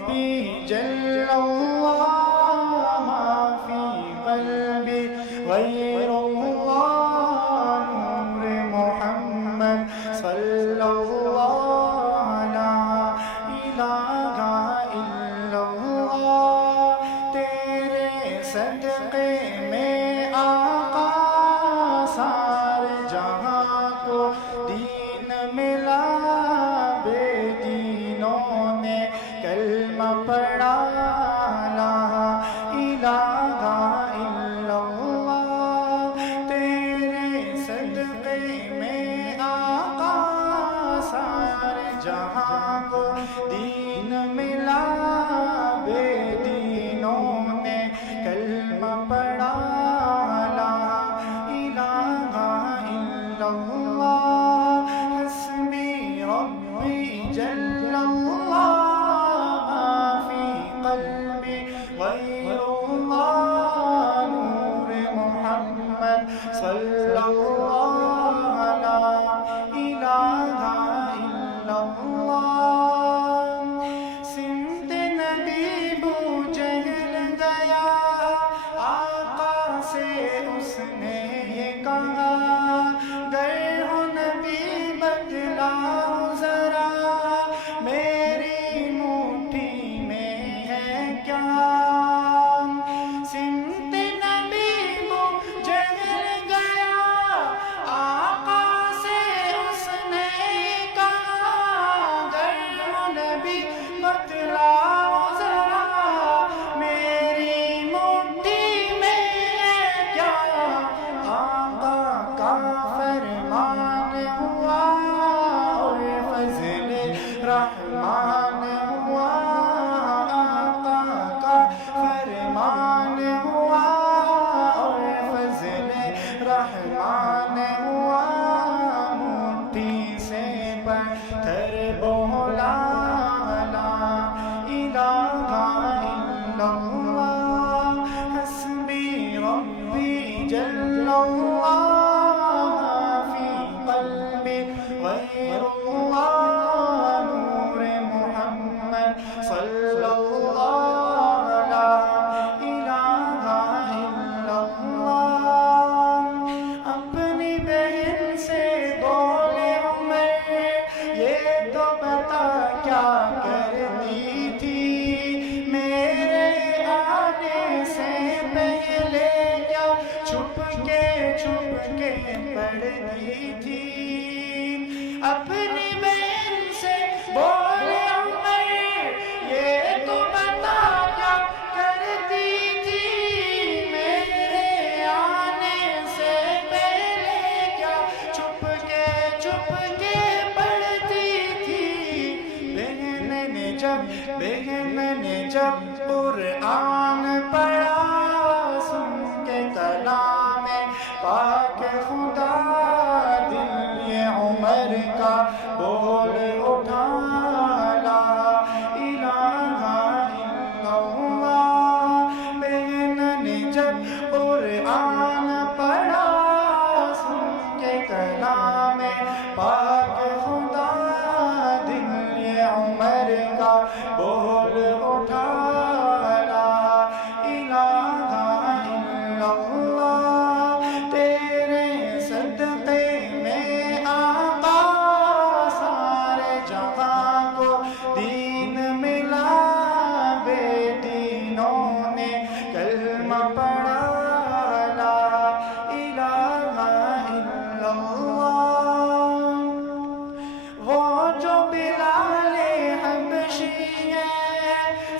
ربی جل اللہ ما فی قلبی غیر اللہ نور محمد صلی اللہ لا الہ الا اللہ تیرے صدقے میں آقا سارے جہاں کو دین ملا بے دینوں نے کلمہ پڑھا لا الہ الا اللہ تیرے صدقے میں آقا سارے جہاں کو دین ملا بے دینوں نے کلمہ پڑھا لا الہ الا اللہ حسبی ربی جل اللہ ما فی قلبی غیر اللہ نور محمد صلی اللہ لا الہ الا اللہ سمت نبی بو جہل گیا آقا سے اس نے یہ کہا گر ہو نبی بدلاؤ ذرا میری مٹھی میں ہے کیا سمت نبی بو جہل گیا آقا سے اس نے کہا گر ہو نبی بدلاؤ ذرا میری مٹھی میں ہے کیا آقا کا فرمان ہوا اور فضل رحمان ہوا آقا کا فرمان ہوا اور فضل رحمان ہوا مٹھی سے پتھر بولا لا الہ الا اللہ حسبی ربی جل اللہ فی قلبی غیر اللہ نور محمد صلی اللہ لا الہ الا اللہ اپنی بہن سے بولے عمر یہ تو بتا کیا کرتی تھی میرے آنے سے پہلے کیا چھپ کے پڑھتی تھی اپنی بہن سے بولے عمر یہ تو بتا کیا کرتی تھی میرے آنے سے پہلے کیا چھپ کے پڑھتی تھی بہن نے جب قرآن پڑھا سن کے کلام پاک خدا دل یہ عمر کا بول اٹھا لا الہ الا اللہ بہن نے جب قرآن پڑھا سن کے کلام پاک خدا دل یہ عمر کا بول اٹھا لا الہ الا اللہ تیرے صدقے میں آقا سارے جہاں کو دین ملا بے دینوں نے کلمہ پڑھا لا الہ الا اللہ وہ جو بلال حبشی ہے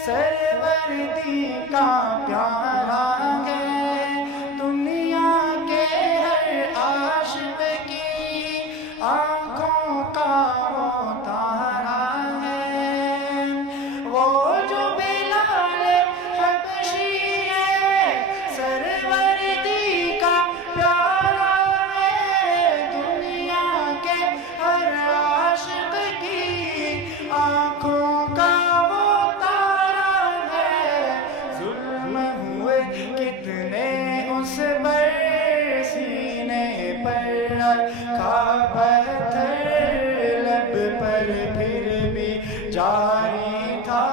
سروردی کا پیارا ہے دنیا کے ہر عاشق کی آنکھوں کا وہ تارا ہے وہ جو بلال حبشی ہے سروردی کا پیارا ہے دنیا کے ہر عاشق کی آنکھوں کا وہ تارا ہے ظلم ہوئے کتنے اس پر سینے پر رکھا پتھر لب پر پھر بھی جاری تھا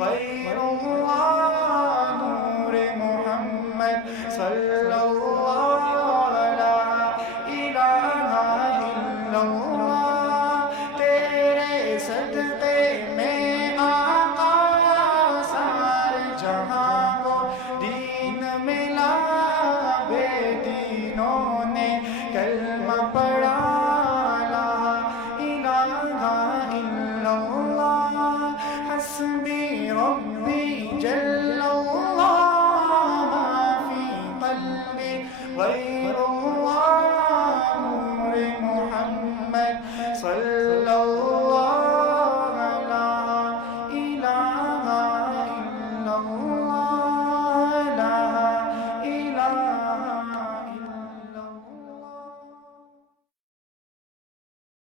غير الله نور محمد صلى الله لا إله إلا الله تیرے صدقے میں آقا سارے جہاں کو دین ملا بے دینوں نے کلمہ پڑھا لا الہ الا اللہ حسبی ربی جل اللہ ما فی قلبی غیر اللہ نور محمد صلی اللہ